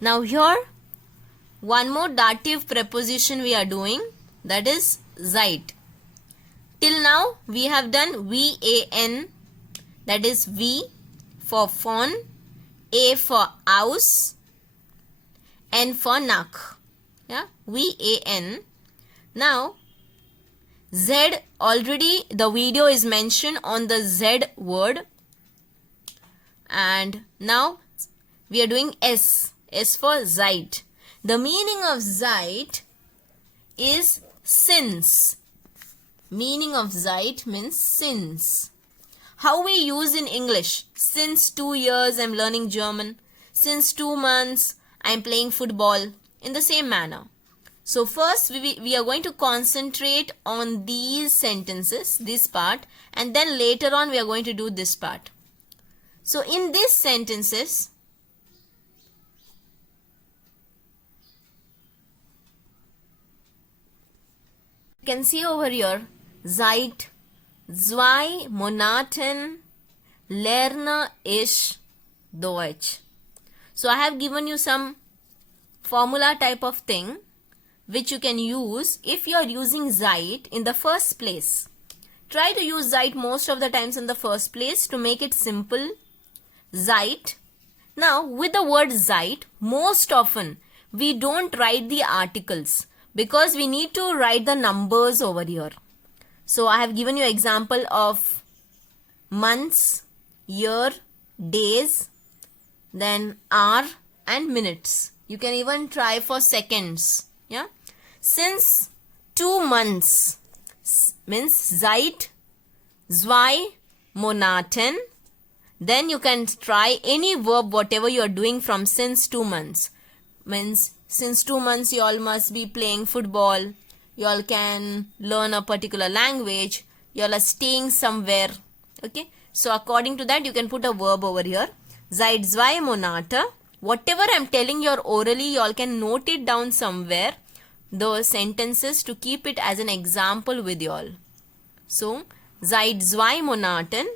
Now here one more dative preposition we are doing, that is seit. Till now we have done VAN, that is V for fawn, A for aus, N for nach. Yeah, VAN. Now Z, already the video is mentioned on the Z word, and now we are doing S for seit. The meaning of seit is since. Meaning of seit means since. How we use in English? Since 2 years I'm learning German. Since 2 months I'm playing football. In the same manner. So first we are going to concentrate on these sentences, this part, and then later on we are going to do this part. So in these sentences, you can see over here, seit, zwei Monaten lerne ich Deutsch. So I have given you some formula type of thing which you can use if you are using seit in the first place. Try to use seit most of the times in the first place to make it simple. Seit. Now with the word seit, most often we don't write the articles because we need to write the numbers over here. So I have given you example of months, year, days, then hour and minutes. You can even try for seconds. Yeah. Since 2 months means seit zwei Monaten. Then you can try any verb whatever you are doing from since 2 months. Means since 2 months you all must be playing football. You all can learn a particular language. You all are staying somewhere. Okay. So according to that you can put a verb over here. Seit zwei Monate. Whatever I am telling you orally, you all can note it down somewhere. The sentences to keep it as an example with you all. So seit zwei Monaten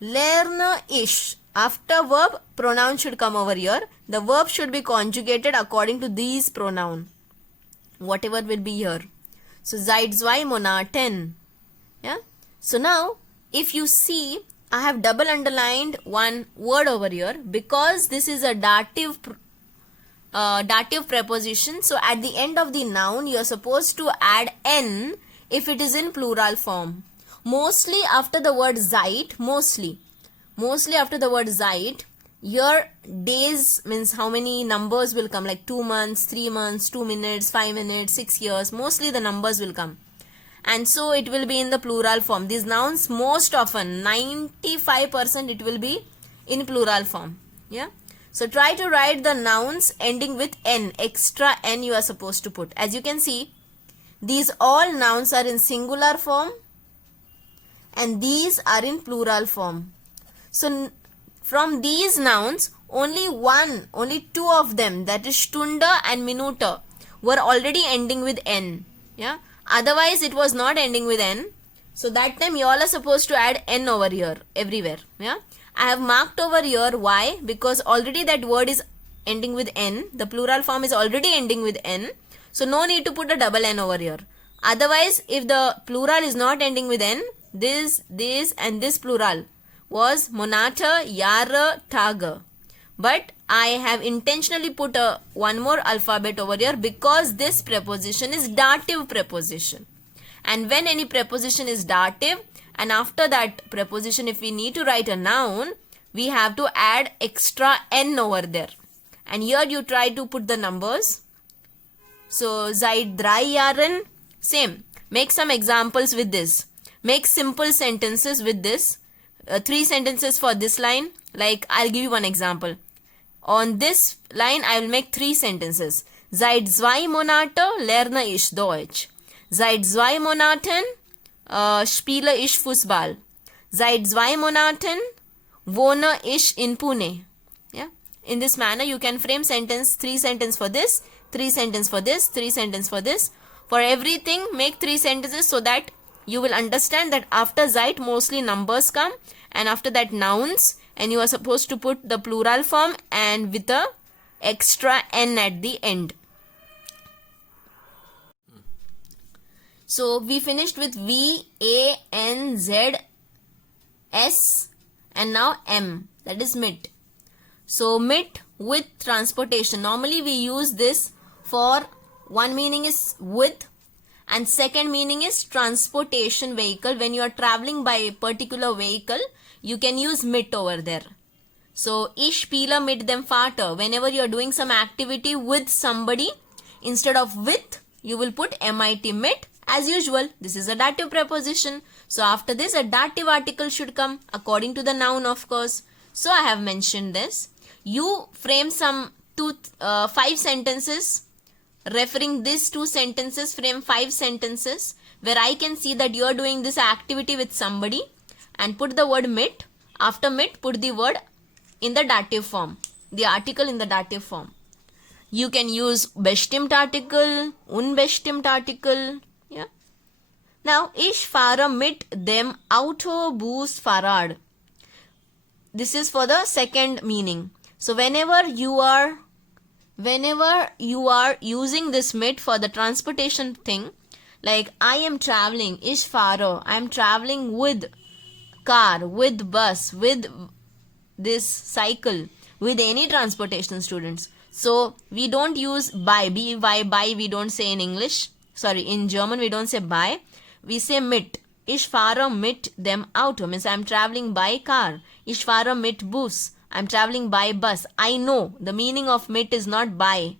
lerne ich. After verb, pronoun should come over here. The verb should be conjugated according to these pronoun. Whatever will be here. So seit zwei Monaten. Yeah. So now if you see, I have double underlined one word over here because this is a dative preposition. So at the end of the noun you are supposed to add N if it is in plural form. Mostly after the word seit, mostly after the word seit, your days means how many numbers will come, like 2 months, 3 months, 2 minutes, 5 minutes, 6 years, mostly the numbers will come. And so it will be in the plural form. These nouns most often, 95% it will be in plural form. Yeah. So try to write the nouns ending with N, extra N you are supposed to put. As you can see, these all nouns are in singular form and these are in plural form. So from these nouns, only 2 of them, that is Stunde and Minute, were already ending with N. Yeah. Otherwise it was not ending with N. So that time you all are supposed to add N over here everywhere. Yeah. I have marked over here why, because already that word is ending with N. The plural form is already ending with N. So no need to put a double N over here. Otherwise if the plural is not ending with N, this and this plural was Monate, Jahre, Tage. But I have intentionally put one more alphabet over here because this preposition is dative preposition. And when any preposition is dative and after that preposition if we need to write a noun, we have to add extra N over there. And here you try to put the numbers. So seit 3 Jahren, same. Make some examples with this. Make simple sentences with this. 3 sentences for this line. Like I'll give you one example. On this line I will make 3 sentences. Seit 2 Monate lerne ich Deutsch. Seit 2 Monaten spiele ich Fußball. Seit 2 Monaten wohne ich in Pune. Yeah. In this manner you can frame sentence, 3 sentences for this, 3 sentences for this, 3 sentences for this. For everything make 3 sentences so that you will understand that after seit mostly numbers come and after that nouns, and you are supposed to put the plural form and with a extra N at the end. So we finished with V, A, N, Z, S and now M, that is MIT. So MIT with transportation. Normally we use this for one meaning is with and second meaning is transportation vehicle. When you are traveling by a particular vehicle, you can use MIT over there. So ich spiele mit dem Vater. Whenever you are doing some activity with somebody, instead of with, you will put MIT MIT. As usual, this is a dative preposition. So after this, a dative article should come according to the noun, of course. So I have mentioned this. You frame some 5 sentences. Referring these 2 sentences, frame 5 sentences where I can see that you are doing this activity with somebody and put the word mit. After mit, put the word in the dative form, the article in the dative form. You can use bestimmt article, unbestimmt article. Yeah. Now, ich fahre mit dem Autobusfahrer. This is for the second meaning. So whenever you are using this mit for the transportation thing, like I am traveling, ich fahre, I am traveling with car, with bus, with this cycle, with any transportation, students. So we don't use by, by we don't say in English. Sorry, in German we don't say by. We say mit. Ich fahre mit dem Auto, means I am traveling by car. Ich fahre mit Bus. I am traveling by bus. I know the meaning of mit is not by,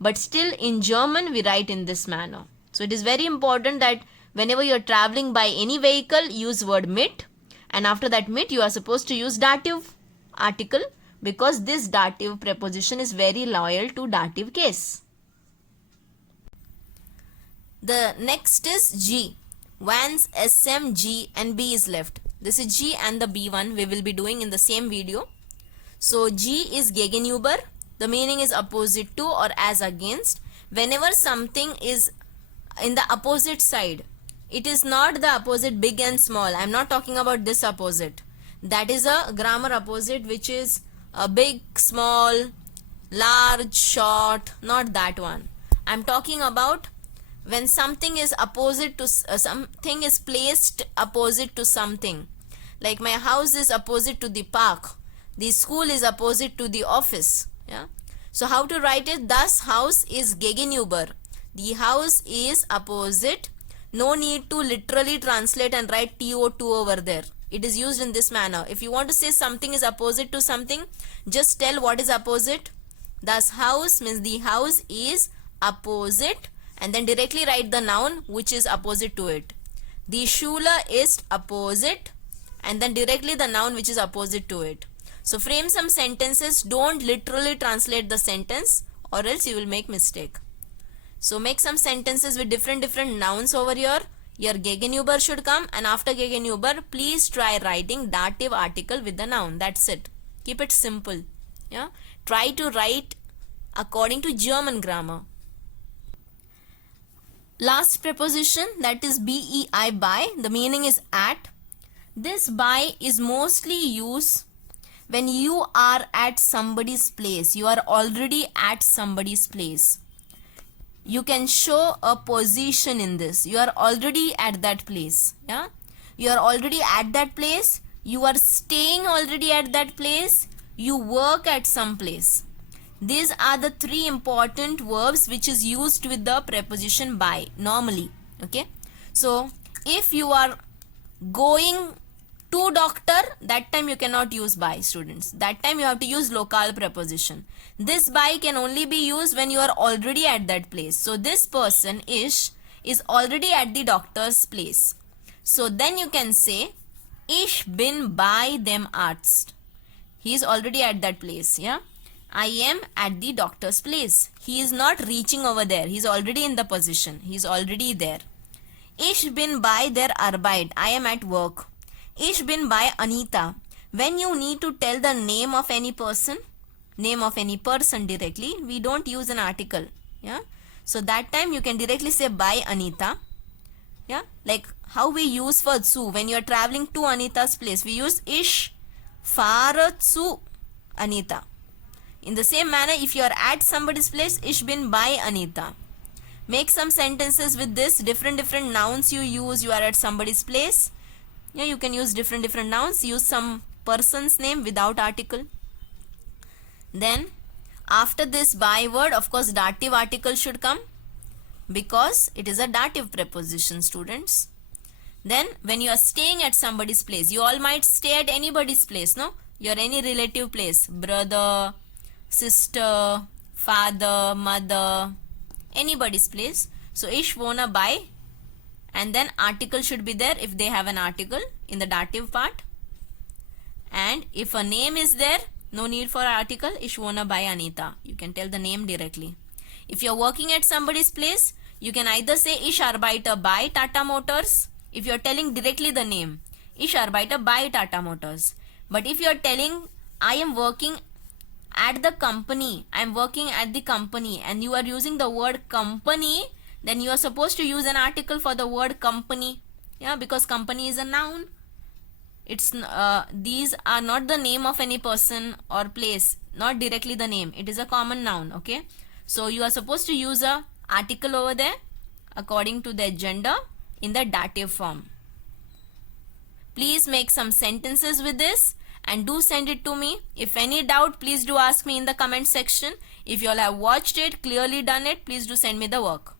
but still in German we write in this manner. So it is very important that whenever you are traveling by any vehicle, use word mit, and after that mit you are supposed to use dative article, because this dative preposition is very loyal to dative case. The next is G. Once SM, G and B is left. This is G and the B one we will be doing in the same video. So G is Gegenüber. The meaning is opposite to or as against. Whenever something is in the opposite side, it is not the opposite big and small. I am not talking about this opposite. That is a grammar opposite which is a big, small, large, short, not that one. I am talking about when something is opposite to something is placed opposite to something. Like my house is opposite to the park. The school is opposite to the office. Yeah. So how to write it? Thus house is Gegenüber. The house is opposite. No need to literally translate and write TO2 over there. It is used in this manner. If you want to say something is opposite to something, just tell what is opposite. Thus house means the house is opposite, and then directly write the noun which is opposite to it. Die Schule ist opposite, and then directly the noun which is opposite to it. So frame some sentences. Don't literally translate the sentence or else you will make mistake. So make some sentences with different nouns over here. Your Gegenüber should come, and after Gegenüber, please try writing dative article with the noun. That's it. Keep it simple. Yeah. Try to write according to German grammar. Last preposition, that is bei, by. The meaning is at. This by is mostly used when you are at somebody's place. You are already at somebody's place. You can show a position in this. You are already at that place. Yeah. You are already at that place. You are staying already at that place. You work at some place. These are the 3 important verbs which is used with the preposition by normally. Okay. So if you are going to doctor, that time you cannot use by, students. That time you have to use local preposition. This by can only be used when you are already at that place. So this person is already at the doctor's place. So then you can say ich bin bei dem Arzt. He is already at that place. Yeah. I am at the doctor's place. He is not reaching over there. He is already in the position. He is already there. Ich bin bei der Arbeit. I am at work. Ich bin bei Anita. When you need to tell the name of any person directly, we don't use an article. Yeah. So that time you can directly say by Anita. Yeah. Like how we use for zu. When you are traveling to Anita's place, we use ich fahre zu Anita. In the same manner, if you are at somebody's place, ich bin bei Anita. Make some sentences with this. Different nouns you use. You are at somebody's place. Yeah, you can use different nouns. Use some person's name without article. Then after this by word, of course, dative article should come because it is a dative preposition, students. Then when you are staying at somebody's place, you all might stay at anybody's place, no? Your any relative place, brother, sister, father, mother, anybody's place. So ich wohne bei, and then article should be there if they have an article in the dative part. And if a name is there, no need for article, ich wohne bei Anita. You can tell the name directly. If you're working at somebody's place, you can either say ich arbeite bei Tata Motors. If you're telling directly the name, ich arbeite bei Tata Motors. But if you're telling I am working at the company, I am working at the company, and you are using the word company, then you are supposed to use an article for the word company. Yeah, because company is a noun. It's these are not the name of any person or place, not directly the name. It is a common noun, okay? So you are supposed to use a article over there according to their gender in the dative form. Please make some sentences with this and do send it to me. If any doubt, please do ask me in the comment section. If you all have watched it, clearly done it, please do send me the work.